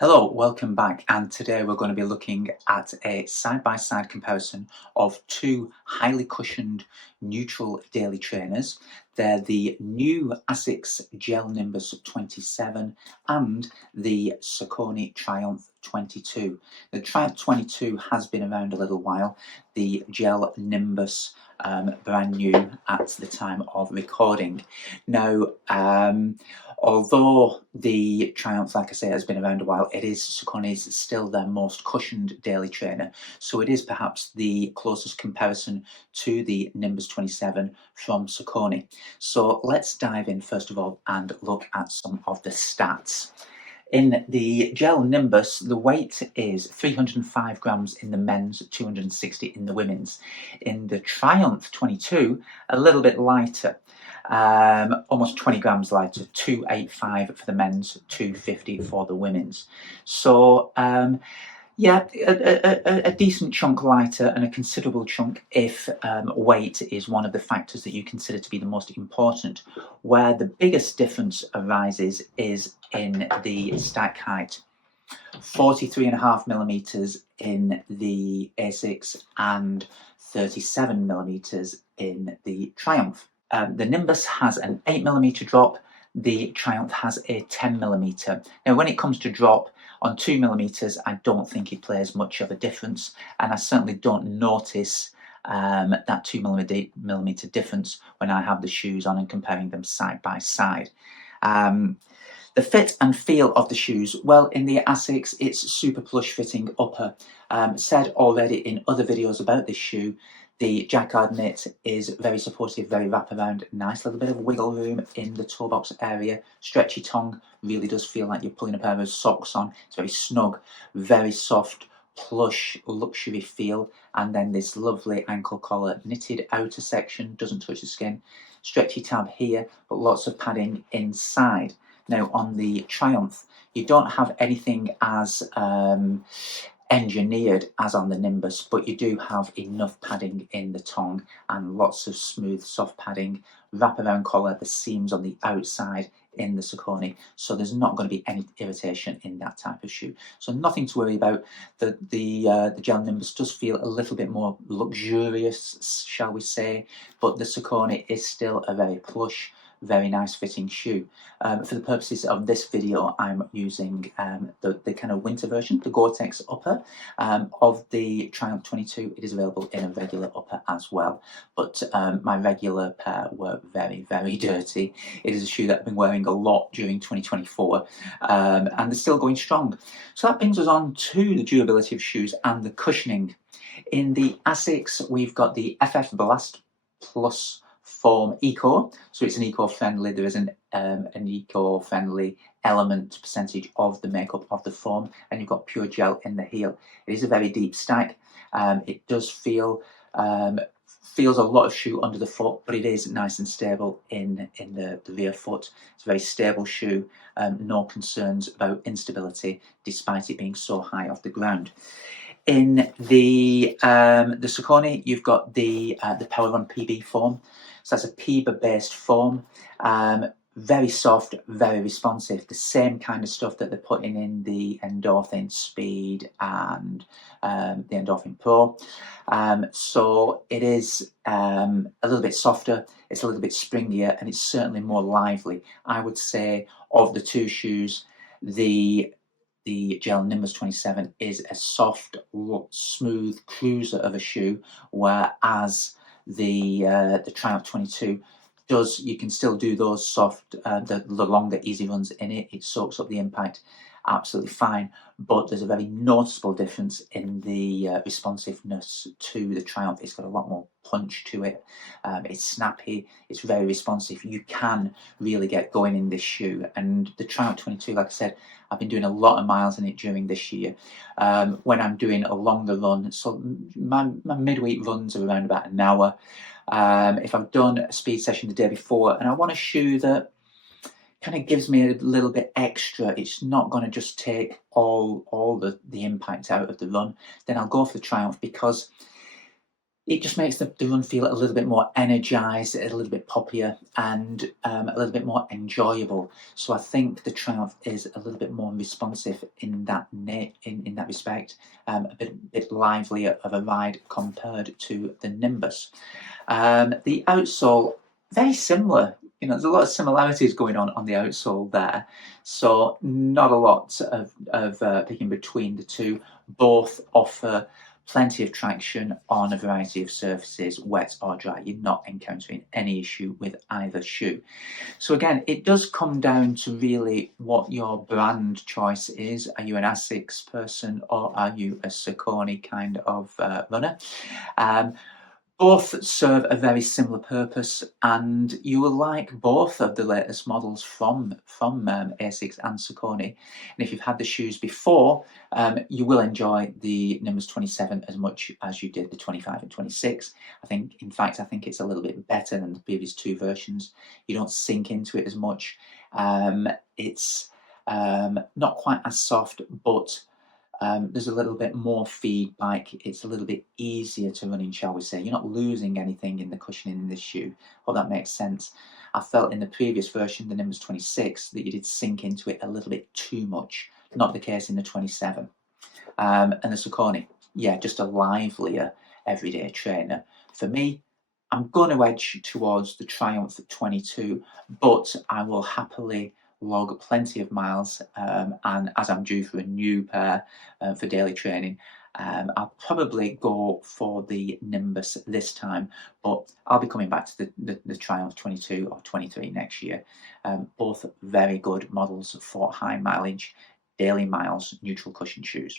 Hello, welcome back, and today we're going to be looking at a side-by-side comparison of two highly cushioned neutral daily trainers. They're the new ASICS Gel Nimbus 27 and the Saucony Triumph 22. The Triumph 22 has been around a little while, the Gel Nimbus brand new at the time of recording. Now, although the Triumph, like I say, has been around a while, it is Saucony's still their most cushioned daily trainer. So it is perhaps the closest comparison to the Nimbus 27 from Saucony. So let's dive in first of all and look at some of the stats. In the Gel Nimbus, the weight is 305 grams in the men's, 260 in the women's. In the Triumph 22, a little bit lighter, almost 20 grams lighter, 285 for the men's, 250 for the women's. So, yeah, a decent chunk lighter and a considerable chunk if weight is one of the factors that you consider to be the most important. Where the biggest difference arises is in the stack height. 43.5 millimeters in the ASICS and 37 millimeters in the Triumph. The Nimbus has an 8 millimeter drop. The Triumph has a 10 millimeter. Now, when it comes to drop on 2 millimeters, I don't think it plays much of a difference, and I certainly don't notice that 2 millimeter difference when I have the shoes on and comparing them side by side. The fit and feel of the shoes, well, in the ASICS, it's super plush fitting upper. Said already in other videos about this shoe, the jacquard knit is very supportive, very wraparound, nice little bit of wiggle room in the toe box area. Stretchy tongue, really does feel like you're pulling a pair of socks on. It's very snug, very soft, plush, luxury feel. And then this lovely ankle collar knitted outer section, doesn't touch the skin. Stretchy tab here, but lots of padding inside. Now on the Triumph, you don't have anything as engineered as on the Nimbus, but you do have enough padding in the tongue and lots of smooth, soft padding, wraparound collar, the seams on the outside in the Saucony, so there's not going to be any irritation in that type of shoe. So nothing to worry about. The Gel Nimbus does feel a little bit more luxurious, shall we say, but the Saucony is still a very plush, very nice fitting shoe. For the purposes of this video, I'm using the kind of winter version, the Gore-Tex upper of the Triumph 22. It is available in a regular upper as well, but my regular pair were very, very dirty. It is a shoe that I've been wearing a lot during 2024, and they're still going strong. So that brings us on to the durability of shoes and the cushioning. In the ASICS, we've got the FF Blast Plus Foam Eco, so it's an eco-friendly. There is an eco-friendly element percentage of the makeup of the foam, and you've got pure gel in the heel. It is a very deep stack. It does feels a lot of shoe under the foot, but it is nice and stable in the rear foot. It's a very stable shoe. No concerns about instability, despite it being so high off the ground. In the Saucony, you've got the Power Run PB foam. So that's a PBA-based foam, very soft, very responsive. The same kind of stuff that they're putting in the Endorphin Speed and the Endorphin Pro. So it is a little bit softer, it's a little bit springier, and it's certainly more lively. I would say of the two shoes, the Gel Nimbus 27 is a soft, smooth cruiser of a shoe, whereas the Triumph 22 does, you can still do those soft, the longer easy runs in it. It soaks up the impact absolutely fine, but there's a very noticeable difference in the responsiveness to the Triumph. It's got a lot more punch to it. It's snappy, it's very responsive. You can really get going in this shoe. And the Triumph 22, like I said, I've been doing a lot of miles in it during this year. When I'm doing a longer run, so my midweek runs are around about an hour. If I've done a speed session the day before and I want a shoe that kind of gives me a little bit extra, it's not going to just take all the impact out of the run, then I'll go for the Triumph, because It just makes the run feel a little bit more energised, a little bit poppier, and a little bit more enjoyable. So I think the Triumph is a little bit more responsive in that in that respect, bit livelier of a ride compared to the Nimbus. The outsole, very similar. You know, there's a lot of similarities going on the outsole there. So not a lot of picking between the two. Both offer plenty of traction on a variety of surfaces, wet or dry. You're not encountering any issue with either shoe. So again, it does come down to really what your brand choice is. Are you an ASICS person or are you a Saucony kind of runner? Um, Both serve a very similar purpose, and you will like both of the latest models from ASICS and Saucony. And if you've had the shoes before, you will enjoy the Nimbus 27 as much as you did the 25 and 26. In fact, I think it's a little bit better than the previous two versions. You don't sink into it as much. It's not quite as soft, but there's a little bit more feedback. It's a little bit easier to run in, shall we say. You're not losing anything in the cushioning in this shoe. Hope that makes sense. I felt in the previous version, the Nimbus 26, that you did sink into it a little bit too much. Not the case in the 27. And the Saucony, yeah, just a livelier everyday trainer. For me, I'm going to edge towards the Triumph 22, but I will happily log plenty of miles. And as I'm due for a new pair for daily training, I'll probably go for the Nimbus this time, but I'll be coming back to the Triumph 22 or 23 next year. Both very good models for high mileage, daily miles, neutral cushion shoes.